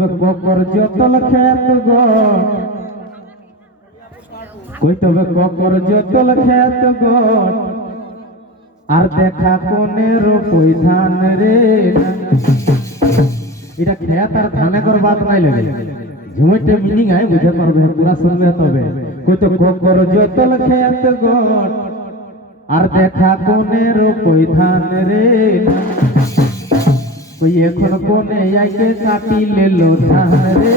তবে ককর যতল খেত গো কই তবে ককর যতল খেত গো আর দেখা কোনের কই ধান রে এটা খেত আর ধানে কর বাত নাই লাগে ঝুমতে মিনিং আই বুঝে পারবে পুরা শুনবে তবে কই তো ককর যতল খেত গো আর দেখা কোনের কই ধান রে কই এখন কোনে আইকে কাটি লেলো ধান রে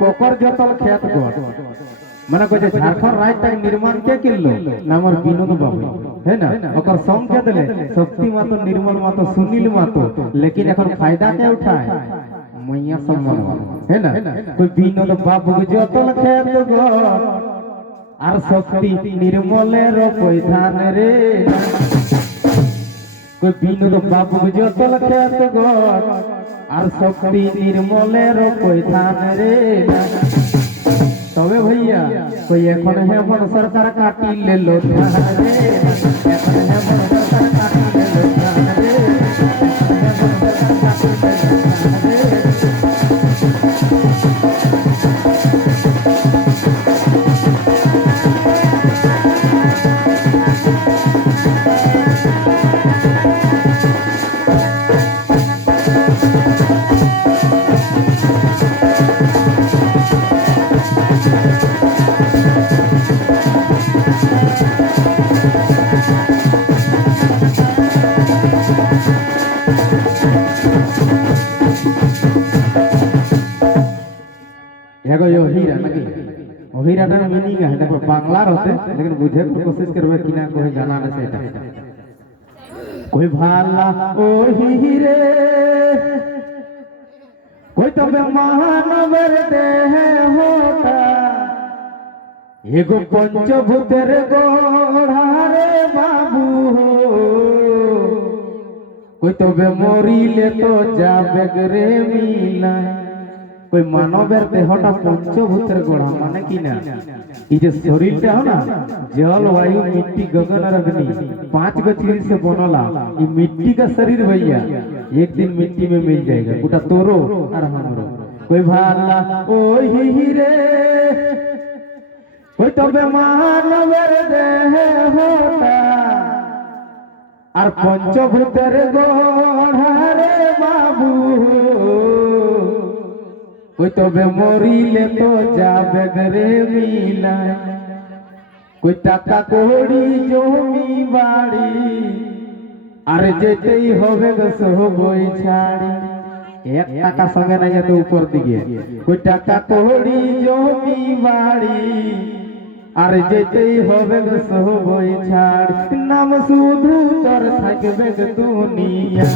ককর যতল খেত গড় মানে কই যে ঝাড়খণ্ড রাজ্য নির্মাণ কে কিনলো না আমার বিনোদ বাবু है ना ओकर सॉन्ग के दिले शक्ति मातो निर्मल मातो सुनील मातो लेकिन এখন फायदा के उठाए मैया सम्मान है ना कोई বিনোদ বাবু যতল খেত গড় আর শক্তি নির্মলের কই ধান রে कोई বিনোদ বাবু যতল খেত গড় আর শক্তি নির্মলের কই ধান রে তবে ভাইয়া কই এখন হেমন সরকার কাটি লেলো ধান রে এখন হেমন সরকার কাটি লেলো ধান রে एगो यो हीरा लगी ओ हीरा का मीनिंग है देखो बांग्ला होते लेकिन बुझे की कोशिश करबे कि ना कोई जाना न सेटा कोई भाला ओ हीरे कोई तो महानवर देह होता एगो पंचभूतेर गोढ़ा रे बाबू हो कोई तो मरिले तो जाबे रे मिला कोई मानवेर देहटा पंचभूतेर गढ़ा माने कि ना ये शरीरटा हो ना जल वायु मिट्टी गगन और अग्नि 5 गो चीज से बनला ये मिट्टी का शरीर भैया एक दिन मिट्टी में मिल जाएगा गोटा तोरो और हमरो कोई भाला ओ हीरे कोई तबे मानवेर देह होता और पंचभूतेर गढ़ा रे बाबू कोई तबे मरिले तो जाबे रे मिला कोई टाका कोड़ी जमी बाड़ी अरे जेतेई होबे गो सोबई छाड़ी एक टाका संगे ना जेते ऊपर दिगे कोई टाका कोड़ी जमी बाड़ी अरे जेतेई होबे गो सोबई छाड़ी नाम शुधु तोर थाकबे गो दुनिया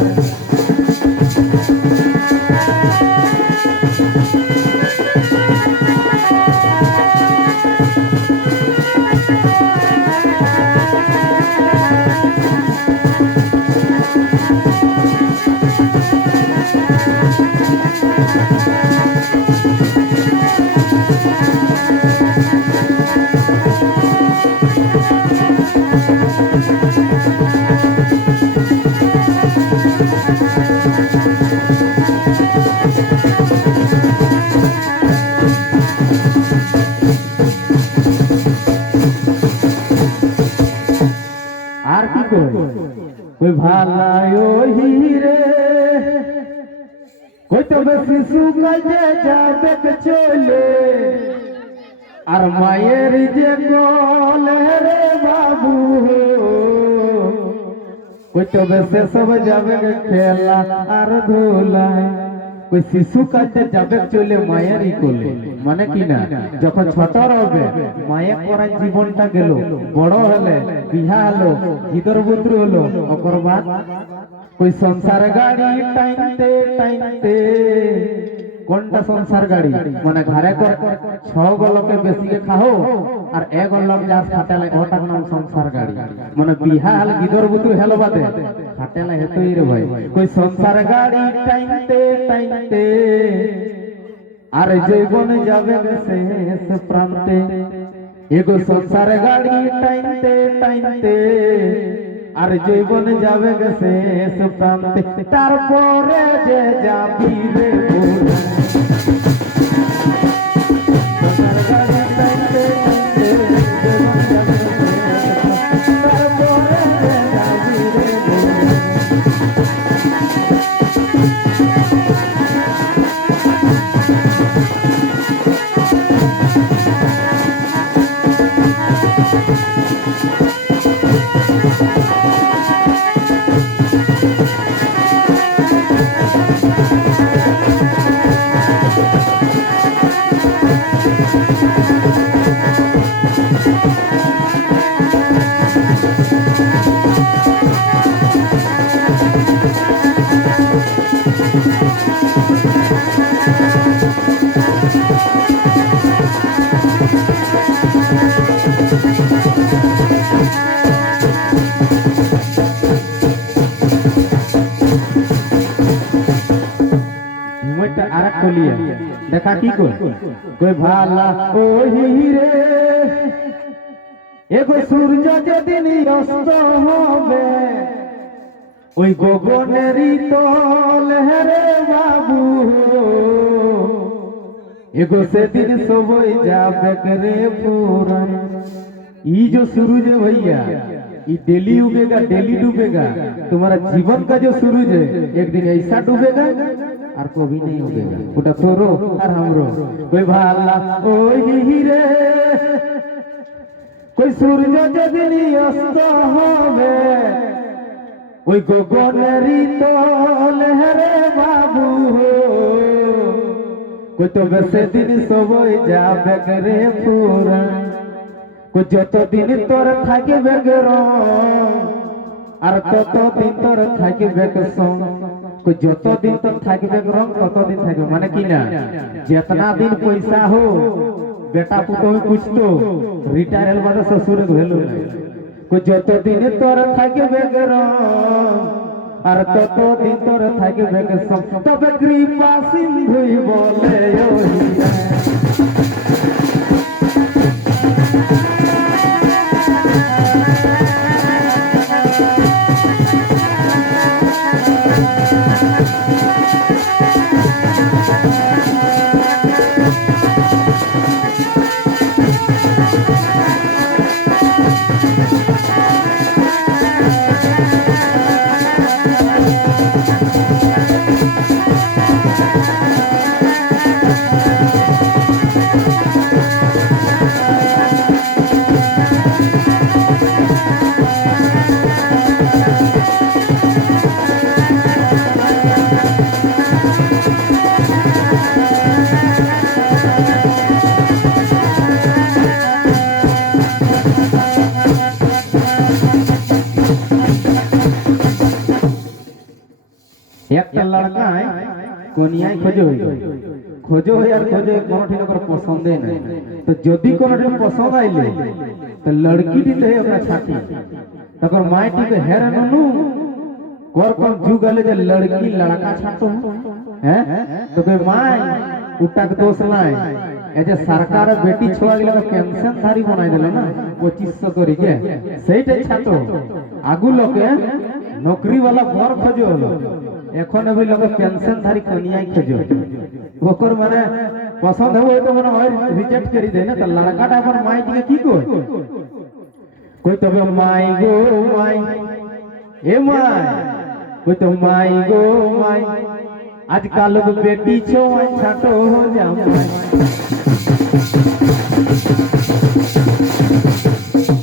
कोई भालायो हीरे कोई तो शिशु कजे जाबे चले और मायर जे गोल रे बाबू कोई तो से सब जाबे खेला और धोला कोई शिशु काटे जाबे चले मायारी कोले माने कि ना যখন ছোট হবে মায়া করা জীবনটা গেল বড় হলে বিয়া হলো ভিতর পুত্র হলো ওকর বাদ कोई संसार गाड़ी टाइमते टाइमते কোনটা সংসার গাড়ি মানে ঘরে কর 6 গলকে বেশি কে খাও আর এক গলক যাস খাটালে ওটার নাম সংসার গাড়ি মানে বিহাল গিদর বুতু হেলো বাদে খাটালে হেতই রে ভাই কই সংসার গাড়ি টাইমতে টাইমতে আর জীবন যাবে শেষ প্রান্তে এগো সংসার গাড়ি টাইমতে টাইমতে আর জীবন যাবে শেষ প্রান্তে তারপরে যে যাবি রে সংসার গাড়ি টাইমতে টাইমতে জীবন যাবে তারপরে যে যাবি রে দেখা কি কই ভালা ওহি রে এগো সূর্য যেদিন অস্ত হবে ওই গগনেরই তলে রে বাবু एगो से दिन सोबई जाबे करे पूरा ये जो सूरज है भैया ये डेली उगेगा डेली डूबेगा तुम्हारा जीवन का जो सूरज है एक दिन ऐसा डूबेगा और कभी नहीं उगेगा उठा तोरो और हमरो कोई भाला ओही रे कोई सूरज जो दिन अस्त होवे ওই গগনেরই তলে রে বাবু কই তবে সেদিন সবই যাবে রে পুরা কই যতদিন তোর থাকবে রং আর ততদিন তোর থাকবে সং কই যতদিন তোর থাকবে রং ততদিন থাকবে মানে কি না जितना दिन पैसा हो बेटा पुतो कुछ तो रिटायर बाद ससुर भेलो কই যতদিন তোর থাকবে রং আর ততদিন তোর থাকবে সং তবে কৃপা সিন্ধুই বলে ওহিয়া একটা লড়কা কোনিয়া খোঁজো খোঁজো আর খোঁজো কোনটি ওকর পছন্দই নাই তো যদি কোনটি পছন্দ আইলে তো লড়কিটি তো ওকরা ছাটি তখন মাইটি তো হেরান নু কোন যুগ আলে যে লড়কি লড়কা ছাটো হ্যাঁ তো কে মাই উটাক দোষ নাই এই যে সরকার বেটি ছোয়া গিলা পেনশন ধারী বানাই দিল না 2500 করি কে সেইটাই ছাটো আগু লোকে নকরি वाला বর খোঁজো এখন अभी लोग पेंशन धारी कन्या खोजो ओकर माने पसंद हो तो माने और रिजेक्ट करी दे ना त लड़काटा अपन माई के की कोई तबे माई गो माई ए माई कोई तो माई गो माई आजकल लोग बेटी छो छाटो हो जा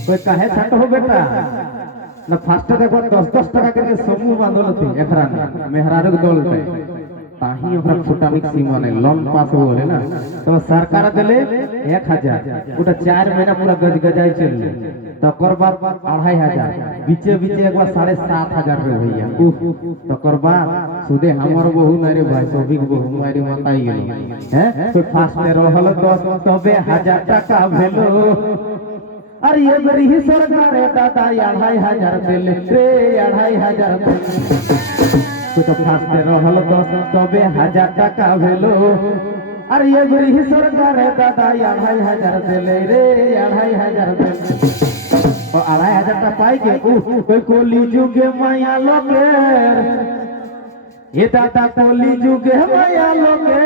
कोई काहे छाटो हो बेटा ना फास्ट देखो 10-10 টাকা करके समूह बांधल थी एकरा मेहरारू दल पे ताही ओकरा फुटानिक सीमा नहीं लोन पास हो है ना तो सरकार दिले 1000 उटा 4 महीना पूरा गजगजाई चल तकर बाद 2500 बीचे बीचे एक बार 7500 रे भैया तकर बाद सुदे हमर बहु नारे भाई सबिक बहु मारी माताई गेलो हैं तो फास्ट रहल 10 तबे 1000 टाका भेलो अरे ये गरीब सरकार दादा 2500 दिले रे 2500 तो फास्ट रहल 10 तबे 1000 टाका भेलो अरे ये गरीब सरकार दादा 2500 दिले रे 2500 दिले और 2500 टाका पाई के कोई कोली जुगे माया लोगे ये दादा कोली जुगे माया लोगे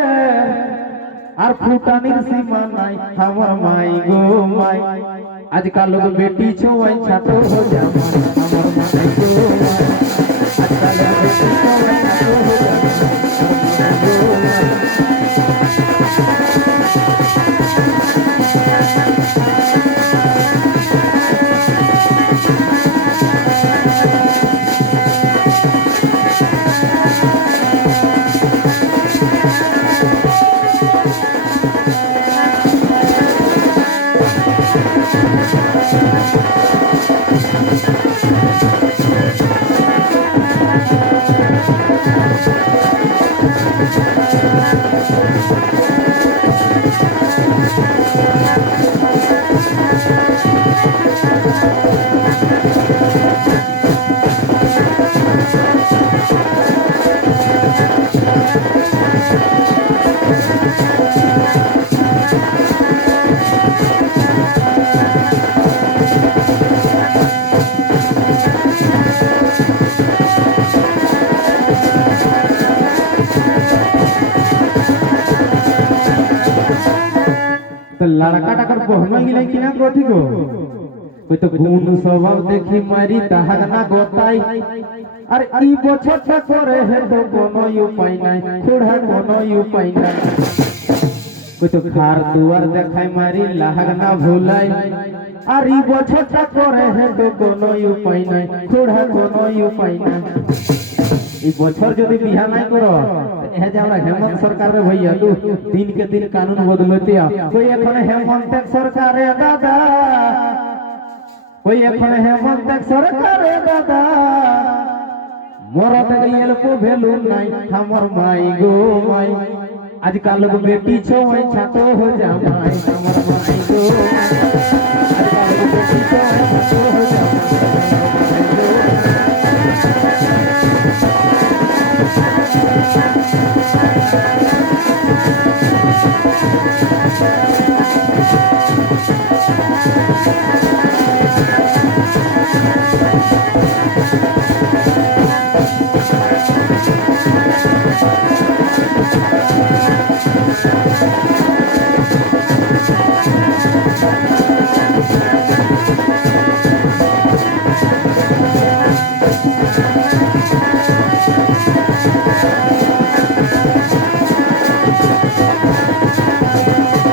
और फुटानिर सीमा नाई हमर माई गो माई आजकल लोग बेटी छोवाई छातो हो जा हमर माई गो माई आजकल लोग बेटी छोवाई छातो हो जा तो लड़का टाकर बहमा गिलाई कि ना कथि को कोई तो गुण स्वभाव देखी मारी ताहार ना गोताई अरे ई बछटा करे है तो कोनो उपाय नहीं खुड़ा कोनो उपाय नहीं कोई तो खार दुआर देखाई मारी लाहग ना भूलाई अरे ई बछटा करे है तो कोनो उपाय नहीं खुड़ा कोनो उपाय नहीं ई बछर जदी बिहा नहीं करो ए जे हमरा हेमंत सरकार रे भैया तू दिन के दिन कानून बदलते कोई एखन हेमंत सरकार रे दादा कोई एखन हेमंत सरकार रे दादा मरत गेल को भेलू नहीं हमर माई गो माई आजकल लोग बेटी छोई छातो हो जा माई हमर माई गो आजकल लोग बेटी छोई छातो हो जा